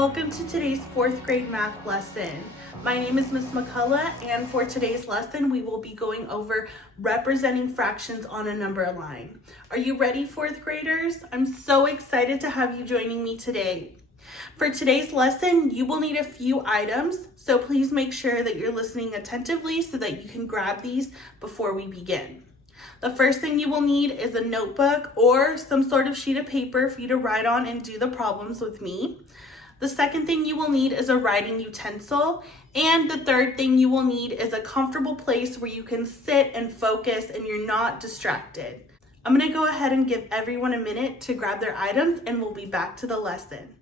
Welcome to today's 4th grade math lesson. My name is Miss McCullough, and for today's lesson, we will be going over representing fractions on a number line. Are you ready, 4th graders? I'm so excited to have you joining me today. For today's lesson, you will need a few items, so please make sure that you're listening attentively so that you can grab these before we begin. The first thing you will need is a notebook or some sort of sheet of paper for you to write on and do the problems with me. The second thing you will need is a writing utensil. And the third thing you will need is a comfortable place where you can sit and focus and you're not distracted. I'm going to go ahead and give everyone a minute to grab their items and we'll be back to the lesson.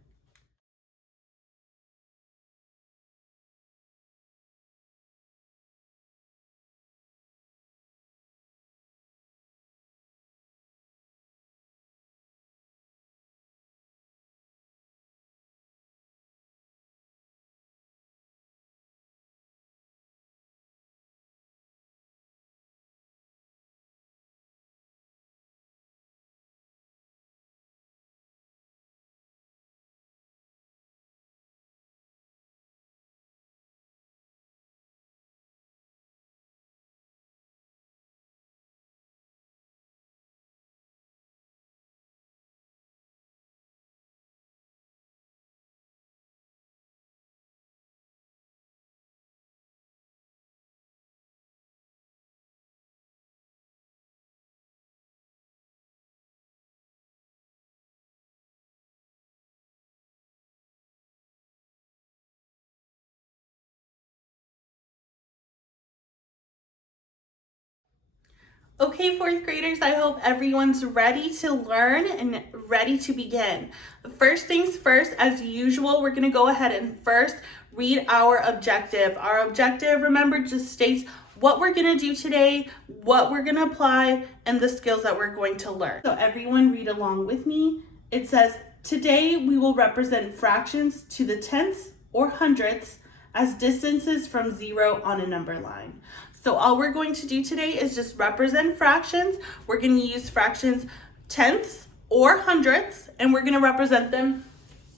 Okay, 4th graders, I hope everyone's ready to learn and ready to begin. First things first, as usual, we're gonna go ahead and first read our objective. Our objective, remember, just states what we're gonna do today, what we're gonna apply, and the skills that we're going to learn. So everyone read along with me. It says, today we will represent fractions to the tenths or hundredths as distances from 0 on a number line. So all we're going to do today is just represent fractions. We're going to use fractions tenths or hundredths, and we're going to represent them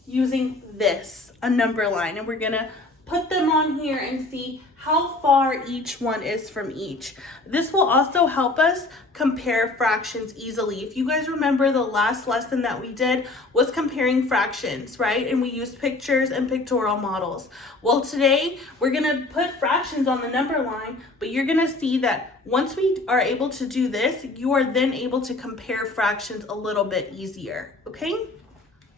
using this, a number line. And we're going to put them on here and see how far each one is from each. This will also help us compare fractions easily. If you guys remember, the last lesson that we did was comparing fractions, right? And we used pictures and pictorial models. Well, today we're gonna put fractions on the number line, but you're gonna see that once we are able to do this, you are then able to compare fractions a little bit easier, okay?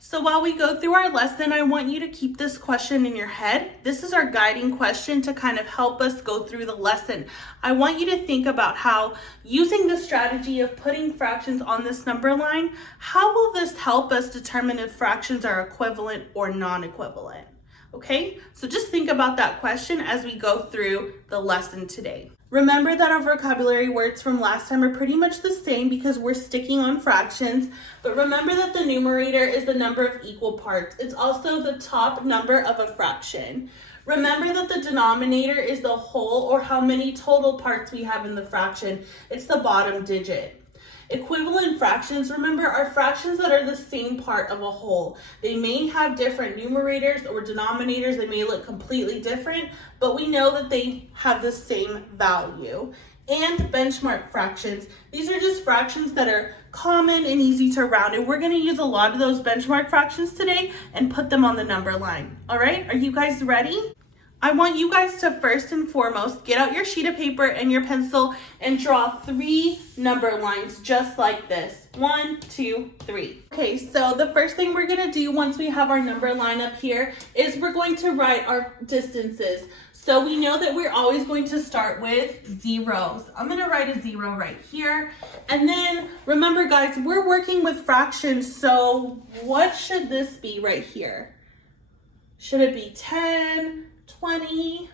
So while we go through our lesson, I want you to keep this question in your head. This is our guiding question to kind of help us go through the lesson. I want you to think about how using the strategy of putting fractions on this number line, how will this help us determine if fractions are equivalent or non-equivalent? Okay, so just think about that question as we go through the lesson today. Remember that our vocabulary words from last time are pretty much the same because we're sticking on fractions, but remember that the numerator is the number of equal parts. It's also the top number of a fraction. Remember that the denominator is the whole, or how many total parts we have in the fraction. It's the bottom digit. Equivalent fractions, remember, are fractions that are the same part of a whole. They may have different numerators or denominators. They may look completely different, but we know that they have the same value. And benchmark fractions. These are just fractions that are common and easy to round. And we're going to use a lot of those benchmark fractions today and put them on the number line. All right, are you guys ready? I want you guys to first and foremost get out your sheet of paper and your pencil and draw 3 number lines just like this. 1, 2, 3. Okay, so the first thing we're gonna do once we have our number line up here is we're going to write our distances. So we know that we're always going to start with zeros. I'm gonna write a 0 right here. And then remember guys, we're working with fractions, so what should this be right here? Should it be 10? 20,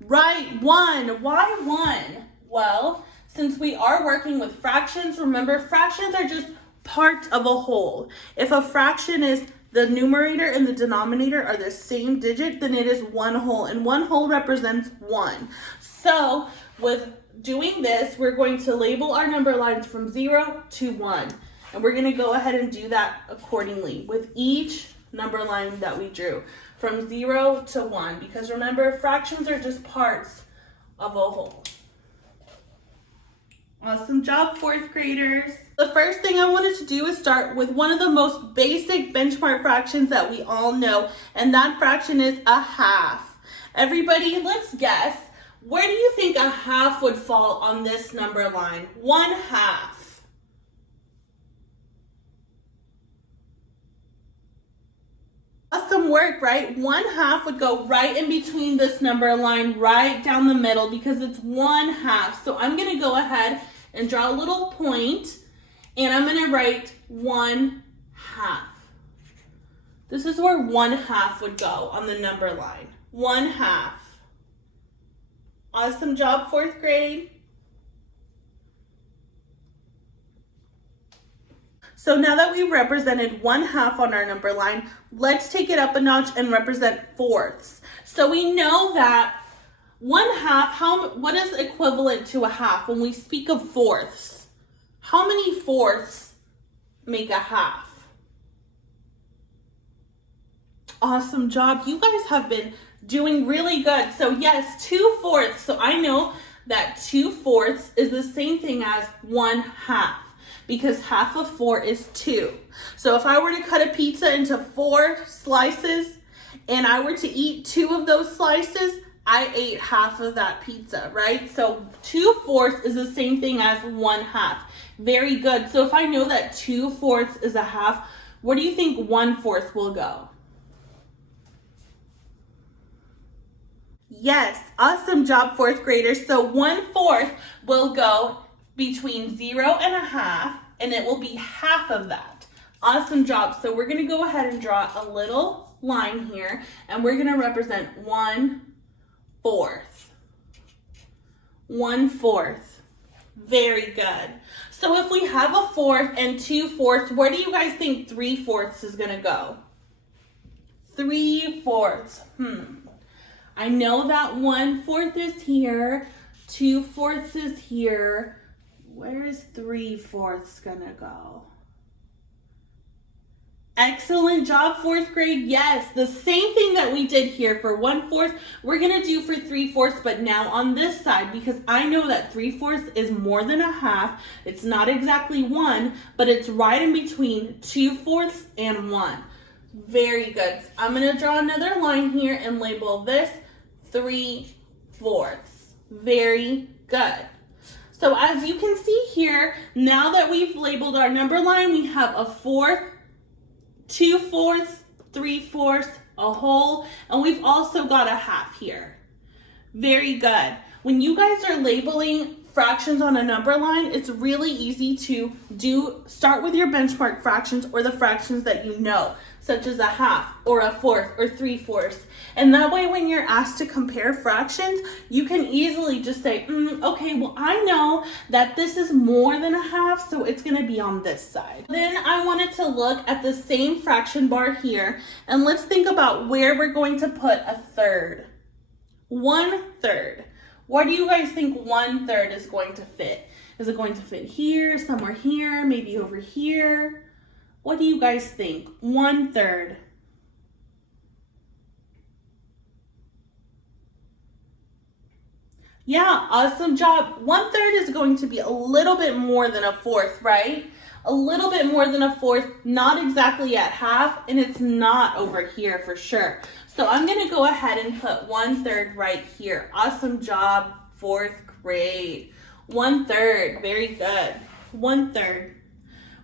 right, 1. Why 1? Well, since we are working with fractions, remember fractions are just parts of a whole. If a fraction is the numerator and the denominator are the same digit, then it is one whole, and one whole represents 1. So with doing this, we're going to label our number lines from 0 to 1. And we're going to go ahead and do that accordingly with each number line that we drew from 0 to 1, because remember, fractions are just parts of a whole. Awesome job, fourth graders. The first thing I wanted to do is start with one of the most basic benchmark fractions that we all know, and that fraction is a half. Everybody, let's guess. Where do you think a half would fall on this number line? 1/2. Awesome work, right? 1/2 would go right in between this number line, right down the middle, because it's 1/2. So I'm going to go ahead and draw a little point, and I'm going to write 1/2. This is where 1/2 would go on the number line. 1/2. Awesome job, fourth grade. So now that we've represented 1/2 on our number line, let's take it up a notch and represent fourths. So we know that 1/2, what is equivalent to a half when we speak of fourths? How many fourths make a half? Awesome job. You guys have been doing really good. So yes, 2/4. So I know that 2/4 is the same thing as 1/2, because half of 4 is 2. So if I were to cut a pizza into 4 slices and I were to eat 2 of those slices, I ate half of that pizza, right? So 2/4 is the same thing as 1/2. Very good. So if I know that 2/4 is a half, where do you think 1/4 will go? Yes, awesome job, fourth graders. So 1/4 will go between 0 and a half, and it will be half of that. Awesome job. So we're going to go ahead and draw a little line here, and we're going to represent 1/4. 1/4. Very good. So if we have a fourth and 2/4, where do you guys think 3/4 is going to go? 3/4. I know that 1/4 is here, 2/4 is here. Where is 3/4 gonna go? Excellent job, fourth grade. Yes, the same thing that we did here for 1/4, we're gonna do for 3/4, but now on this side, because I know that 3/4 is more than a half. It's not exactly 1, but it's right in between 2/4 and 1. Very good. I'm gonna draw another line here and label this 3/4. Very good. So as you can see here, now that we've labeled our number line, we have a fourth, 2/4, 3/4, a whole, and we've also got a half here. Very good. When you guys are labeling fractions on a number line, it's really easy to start with your benchmark fractions or the fractions that you know, such as a half or a fourth or 3/4. And that way, when you're asked to compare fractions, you can easily just say, okay, well, I know that this is more than a half, so it's gonna be on this side. Then I wanted to look at the same fraction bar here, and let's think about where we're going to put a third. 1/3. Where do you guys think 1/3 is going to fit? Is it going to fit here, somewhere here, maybe over here? What do you guys think? 1/3. Yeah, awesome job. 1/3 is going to be a little bit more than a fourth, right? A little bit more than a fourth, not exactly at half, and it's not over here for sure. So I'm gonna go ahead and put 1/3 right here. Awesome job, fourth grade. 1/3, very good. 1/3.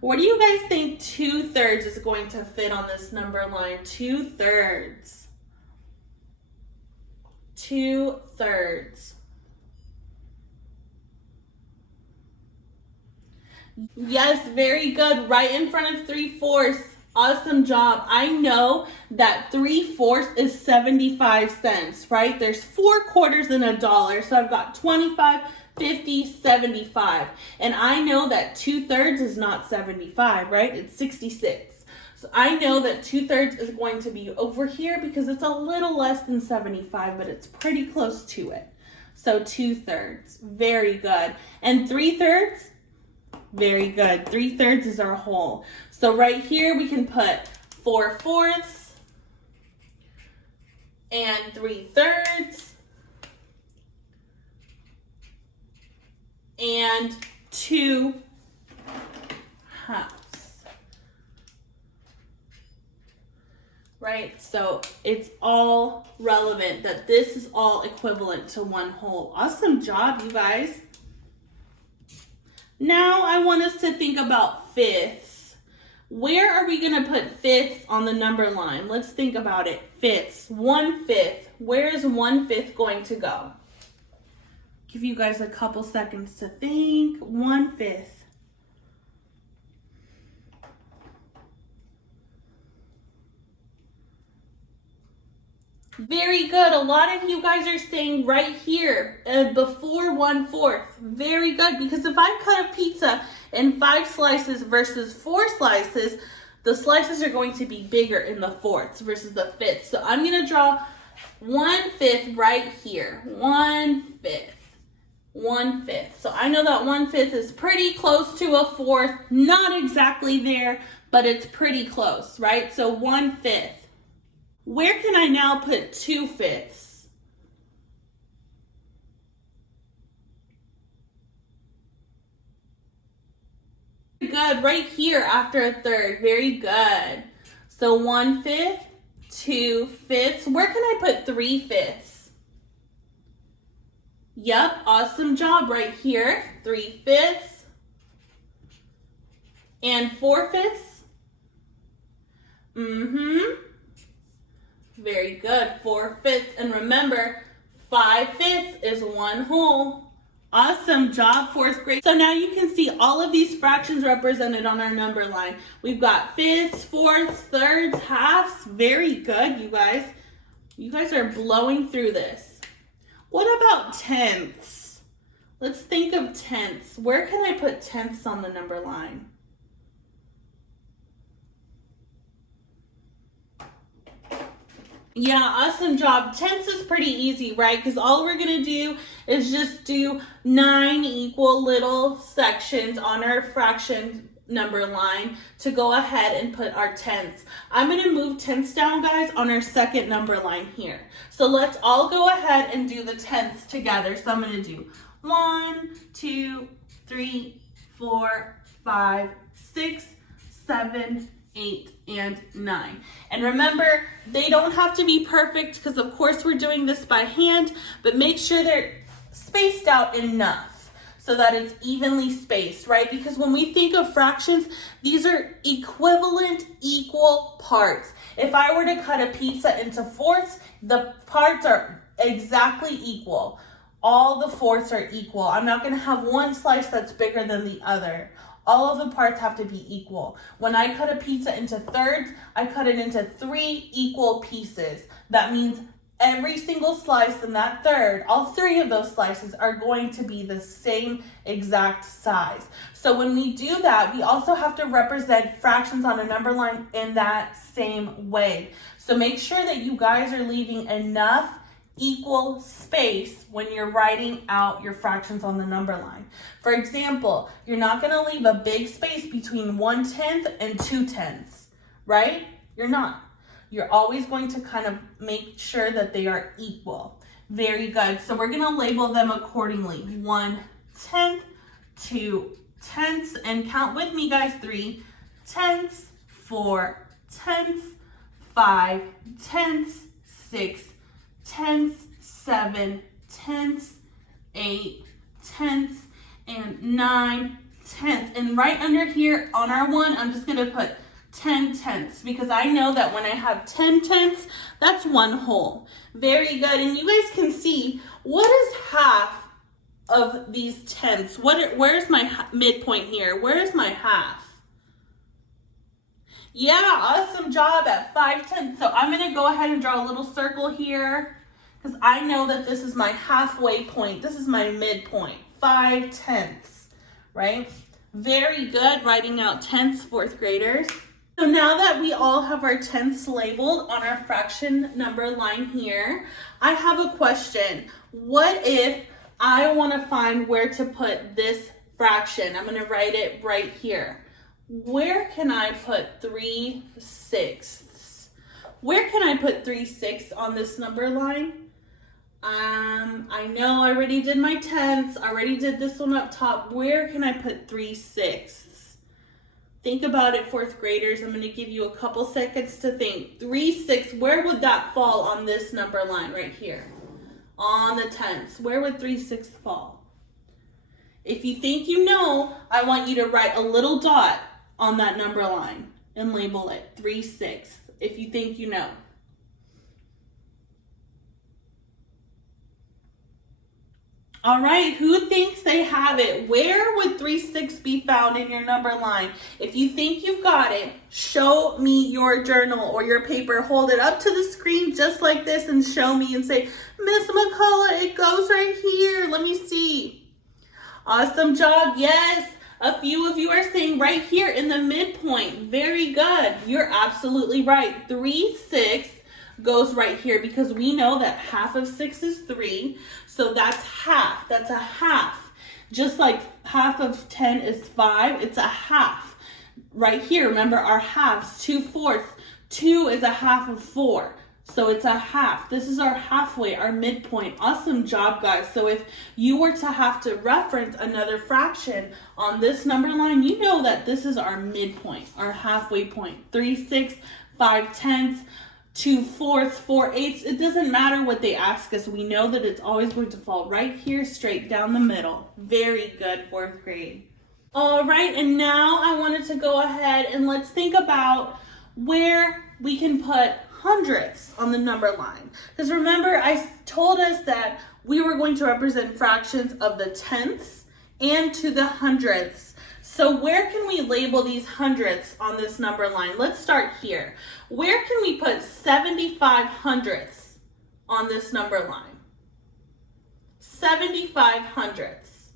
What do you guys think 2/3 is going to fit on this number line? 2/3. 2/3. Yes, very good. Right in front of 3/4. Awesome job. I know that 3/4 is 75 cents, right? There's 4 quarters in a dollar. So I've got 25, 50, 75. And I know that 2/3 is not 75, right? It's 66. So I know that 2/3 is going to be over here because it's a little less than 75, but it's pretty close to it. So 2/3. Very good. And 3/3? Very good. 3/3 is our whole. So right here we can put 4/4 and 3/3 and 2 halves. Right? So it's all relevant that this is all equivalent to 1 whole. Awesome job, you guys. Now I want us to think about fifths. Where are we going to put fifths on the number line? Let's think about it. Fifths, 1/5. Where is 1/5 going to go? Give you guys a couple seconds to think. 1/5. Very good. A lot of you guys are saying right here before 1/4. Very good, because if I cut a pizza in 5 slices versus 4 slices, the slices are going to be bigger in the fourths versus the fifths. So I'm going to draw 1/5 right here. 1/5. 1/5. So I know that 1/5 is pretty close to a fourth. Not exactly there, but it's pretty close, right? So 1/5. Where can I now put 2/5? Good, right here after a third. Very good. So 1/5, 2/5. Where can I put 3/5? Yep, awesome job right here. 3/5 and 4/5. Very good. 4/5. And remember, 5/5 is 1 whole. Awesome job, 4th grade. So now you can see all of these fractions represented on our number line. We've got fifths, fourths, thirds, halves. Very good, you guys. You guys are blowing through this. What about tenths? Let's think of tenths. Where can I put tenths on the number line? Yeah, awesome job. Tenths is pretty easy, right? Because all we're going to do is just do 9 equal little sections on our fraction number line to go ahead and put our tenths. I'm going to move tenths down, guys, on our second number line here. So let's all go ahead and do the tenths together. So I'm going to do 1, 2, 3, 4, 5, 6, 7, 8, and 9. And remember, they don't have to be perfect because of course we're doing this by hand, but make sure they're spaced out enough so that it's evenly spaced, right? Because when we think of fractions, these are equivalent, equal parts. If I were to cut a pizza into fourths, the parts are exactly equal. All the fourths are equal. I'm not going to have one slice that's bigger than the other. All of the parts have to be equal. When I cut a pizza into thirds, I cut it into 3 equal pieces. That means every single slice in that third, all 3 of those slices are going to be the same exact size. So when we do that, we also have to represent fractions on a number line in that same way. So make sure that you guys are leaving enough equal space when you're writing out your fractions on the number line. For example, you're not going to leave a big space between 1/10 and 2/10, right? You're not. You're always going to kind of make sure that they are equal. Very good. So we're going to label them accordingly. 1/10, 2/10, and count with me, guys. 3/10, 4/10, 5/10, 6/10, 7/10, 8/10, and 9/10. And right under here on our 1, I'm just going to put 10/10 because I know that when I have 10/10, that's 1 whole. Very good. And you guys can see, what is half of these tenths? Where's my midpoint here? Where is my half? Yeah, awesome job at 5/10. So I'm going to go ahead and draw a little circle here because I know that this is my halfway point. This is my midpoint, 5/10, right? Very good, writing out tenths, 4th graders. So now that we all have our tenths labeled on our fraction number line here, I have a question. What if I want to find where to put this fraction? I'm going to write it right here. Where can I put 3/6? Where can I put 3/6 on this number line? I know I already did my tenths, already did this one up top. Where can I put 3/6? Think about it, fourth graders. I'm going to give you a couple seconds to think. 3/6, where would that fall on this number line right here? On the tenths, where would 3/6 fall? If you think you know, I want you to write a little dot on that number line and label it 3/6 if you think you know. All right, who thinks they have it? Where would 3/6 be found in your number line? If you think you've got it, show me your journal or your paper. Hold it up to the screen just like this and show me and say, Miss McCullough, it goes right here. Let me see. Awesome job. Yes, a few of you are saying right here in the midpoint. Very good. You're absolutely right. 3/6 goes right here because we know that half of 6 is 3. So that's half. That's a half. Just like half of 10 is 5, it's a half. Right here, remember our halves, 2/4. 2 is a half of 4. So it's a half. This is our halfway, our midpoint. Awesome job, guys. So if you were to have to reference another fraction on this number line, you know that this is our midpoint, our halfway point. 3/6, 5/10, 2/4, 4/8. It doesn't matter what they ask us. We know that it's always going to fall right here, straight down the middle. Very good, fourth grade. All right, and now I wanted to go ahead and let's think about where we can put hundredths on the number line. Because remember, I told us that we were going to represent fractions of the tenths and to the hundredths. So where can we label these hundredths on this number line? Let's start here. Where can we put 75 hundredths on this number line? 75 hundredths.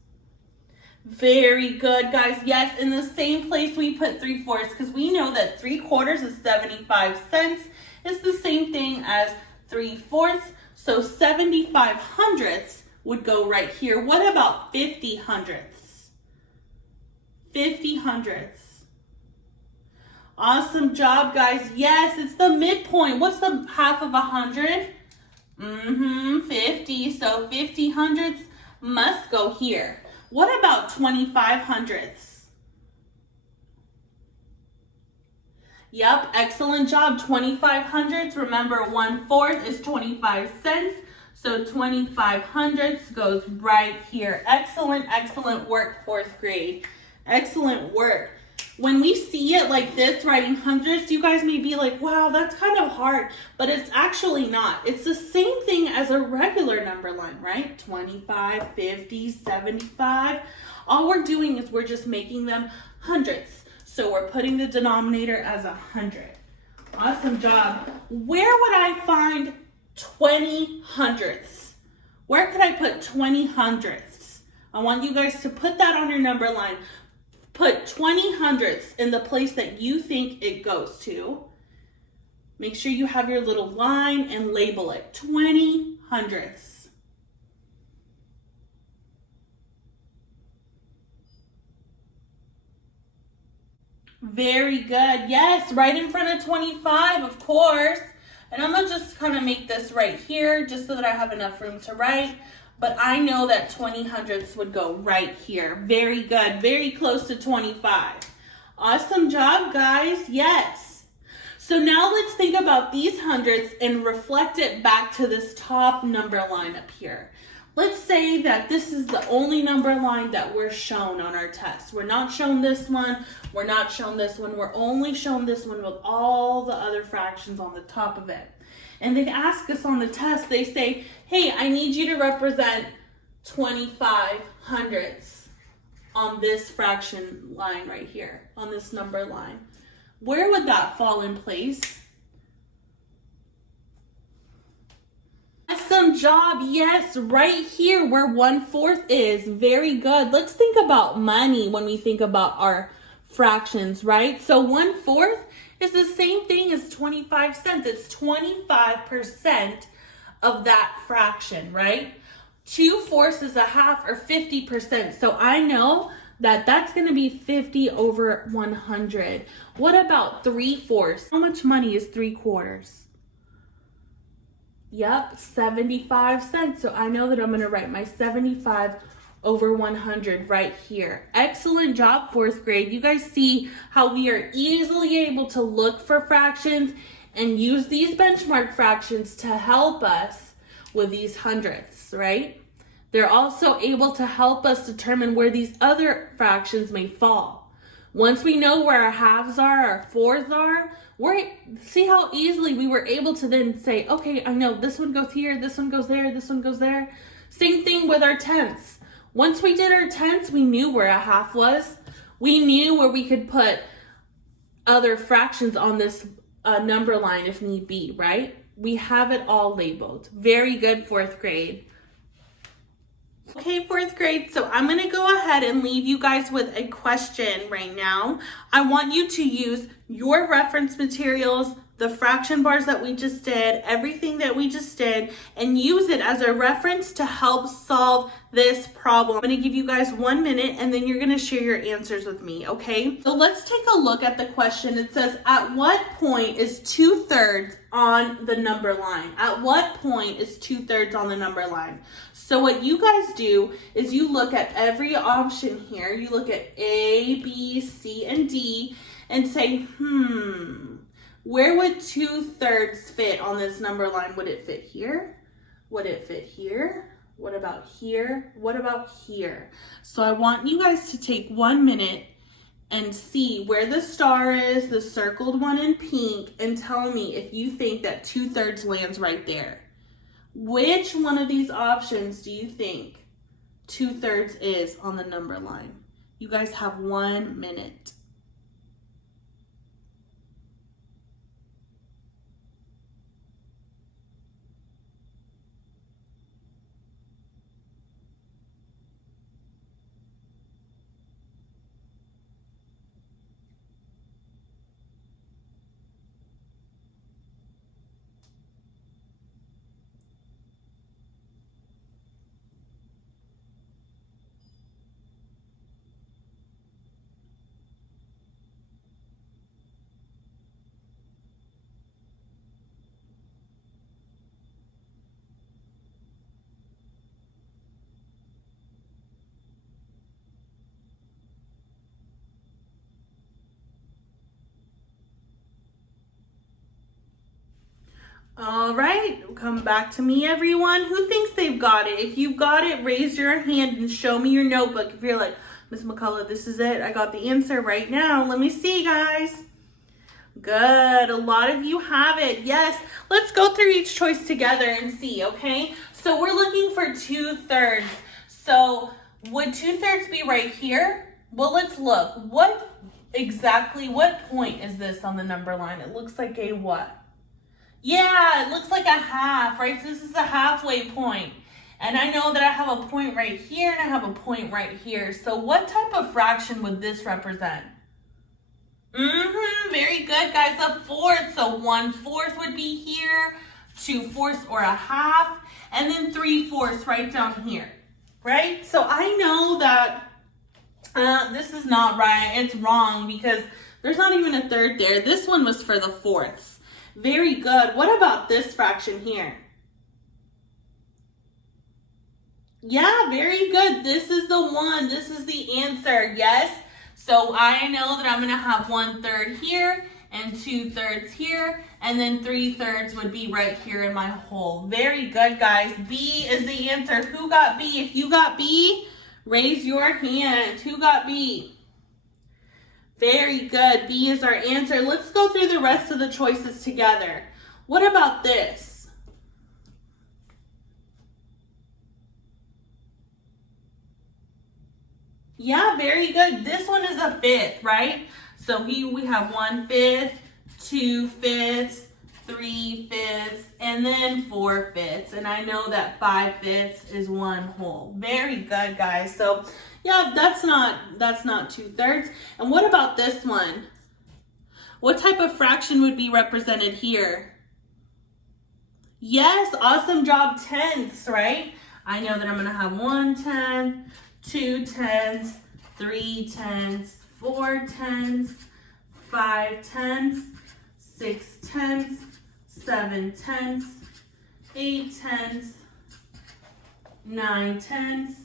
Very good, guys. Yes, in the same place we put 3/4 because we know that 3/4 is 75 cents. It's the same thing as 3/4. So 75 hundredths would go right here. What about 50 hundredths? 50 hundredths. Awesome job, guys. Yes, it's the midpoint. What's the half of 100? 50. So 50 hundredths must go here. What about 25 hundredths? Yep, excellent job. 25 hundredths. Remember, 1/4 is 25 cents. So 25 hundredths goes right here. Excellent, excellent work, fourth grade. Excellent work. When we see it like this, writing hundredths, you guys may be like, wow, that's kind of hard, but it's actually not. It's the same thing as a regular number line, right? 25, 50, 75. All we're doing is we're just making them hundredths. So we're putting the denominator as 100. Awesome job. Where would I find 20 hundredths? Where could I put 20 hundredths? I want you guys to put that on your number line. Put 20 hundredths in the place that you think it goes to. Make sure you have your little line and label it. 20 hundredths. Very good. Yes, right in front of 25, of course. And I'm going to just kind of make this right here just so that I have enough room to write. But I know that 20 hundredths would go right here. Very good. Very close to 25. Awesome job, guys. Yes. So now let's think about these hundredths and reflect it back to this top number line up here. Let's say that this is the only number line that we're shown on our test. We're not shown this one. We're not shown this one. We're only shown this one with all the other fractions on the top of it. And they ask us on the test, they say, hey, I need you to represent 25 hundredths on this fraction line right here, on this number line. Where would that fall in place? Awesome job. Yes, right here where 1/4 is. Very good. Let's think about money when we think about our fractions, right? So 1/4 is the same thing as 25 cents. It's 25% of that fraction, right? 2/4 is a half or 50%. So I know that that's going to be 50 over 100. What about 3/4? How much money is 3/4? Yep, 75 cents. So I know that I'm going to write my 75 over 100 right here. Excellent job, fourth grade. You guys see how we are easily able to look for fractions and use these benchmark fractions to help us with these hundredths, right? They're also able to help us determine where these other fractions may fall. Once we know where our halves are, our fourths are, see how easily we were able to then say, okay, I know this one goes here, this one goes there, this one goes there. Same thing with our tenths. Once we did our tenths, we knew where a half was. We knew where we could put other fractions on this number line if need be, right? We have it all labeled. Very good, fourth grade. Okay, fourth grade, so I'm going to go ahead and leave you guys with a question right now. I want you to use your reference materials, the fraction bars that we just did, everything that we just did, and use it as a reference to help solve this problem. I'm going to give you guys 1 minute and then you're going to share your answers with me, okay? So let's take a look at the question. It says, at what point is 2/3 on the number line? At what point is 2/3 on the number line? So what you guys do is you look at every option here. You look at A, B, C, and D and say, where would 2/3 fit on this number line? Would it fit here? Would it fit here? What about here? What about here? So I want you guys to take 1 minute and see where the star is, the circled one in pink, and tell me if you think that 2/3 lands right there. Which one of these options do you think 2/3 is on the number line? You guys have 1 minute. All right, come back to me, everyone. Who thinks they've got it? If you've got it, raise your hand and show me your notebook. If you're like, Miss McCullough, this is it. I got the answer right now. Let me see, guys. Good. A lot of you have it. Yes. Let's go through each choice together and see, okay? So we're looking for 2/3. So would 2/3 be right here? Well, let's look. What point is this on the number line? It looks like a what? Yeah, it looks like a half, right? So this is a halfway point. And I know that I have a point right here and I have a point right here. So what type of fraction would this represent? Very good, guys. A fourth. So 1/4 would be here, 2/4 or a half, and then 3/4 right down here, right? So I know that this is not right. It's wrong because there's not even a third there. This one was for the fourths. Very good. What about this fraction here? Yeah, very good. This is the one. This is the answer. Yes. So I know that I'm going to have 1/3 here and 2/3 here, and then 3/3 would be right here in my hole. Very good, guys. B is the answer. Who got B? If you got B, raise your hand. Who got B? Very good. B is our answer. Let's go through the rest of the choices together. What about this? Yeah, very good. This one is a fifth, right? So here we have 1/5, 2/5, 3/5, and then 4/5. And I know that 5/5 is one whole. Very good, guys. So yeah, that's not 2/3. And what about this one? What type of fraction would be represented here? Yes, awesome job, tenths, right? I know that I'm going to have 1/10, 2/10, 3/10, 4/10, 5/10, 6/10, 7/10, 8/10, 9/10,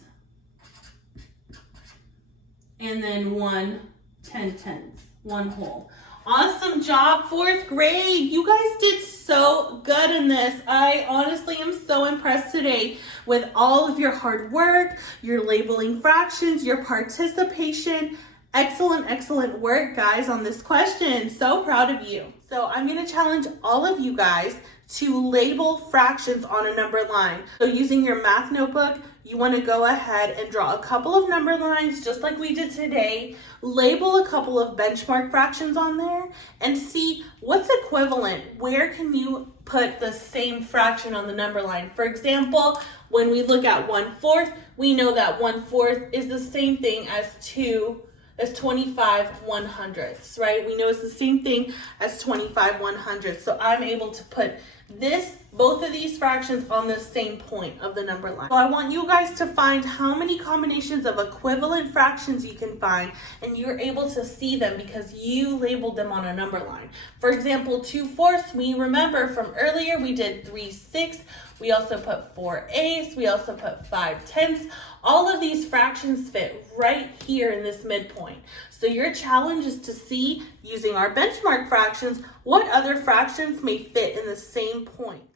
and then 1/10, 1 whole. Awesome job, 4th grade. You guys did so good in this. I honestly am so impressed today with all of your hard work, your labeling fractions, your participation. Excellent, excellent work, guys, on this question. So proud of you. So I'm going to challenge all of you guys to label fractions on a number line. So using your math notebook, you want to go ahead and draw a couple of number lines just like we did today, label a couple of benchmark fractions on there, and see what's equivalent. Where can you put the same fraction on the number line? For example, when we look at 1/4, we know that 1/4 is the same thing as 25 100ths, right? We know it's the same thing as 25 100ths. So I'm able to put both of these fractions on the same point of the number line. So I want you guys to find how many combinations of equivalent fractions you can find, and you're able to see them because you labeled them on a number line. For example, 2/4, we remember from earlier, we did 3/6. We also put 4/8. We also put 5/10. All of these fractions fit right here in this midpoint. So your challenge is to see, using our benchmark fractions, what other fractions may fit in the same points.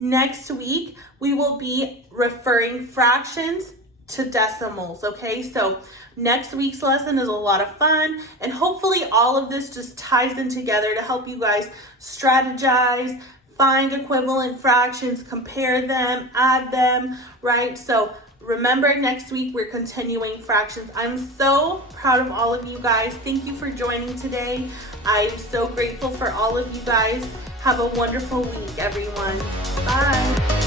Next week, we will be referring fractions to decimals, okay? So next week's lesson is a lot of fun, and hopefully all of this just ties in together to help you guys strategize, find equivalent fractions, compare them, add them, right? So remember, next week we're continuing fractions. I'm so proud of all of you guys. Thank you for joining today. I'm so grateful for all of you guys. Have a wonderful week, everyone. Bye.